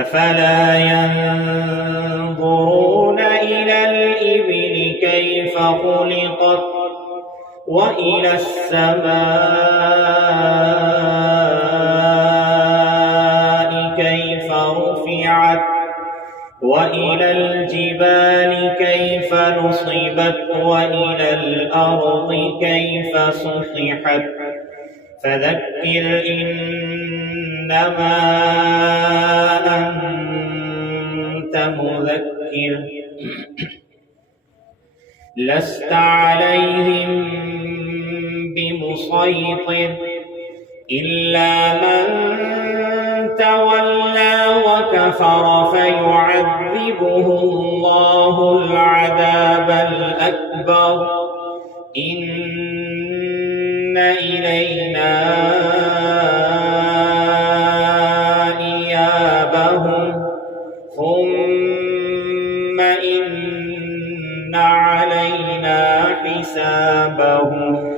أفلا ينظرون إلى الإبل كيف خلقت وإلى السماء كيف رفعت وإلى الجبال كيف نصبت وإلى الأرض كيف سطحت فذكر إنما أنت مذكر لست عليهم بمسيطر إلا من تولى وكفر فيعذبه الله العذاب الأكبر إن إلينا إيابهم ثم إن علينا حسابهم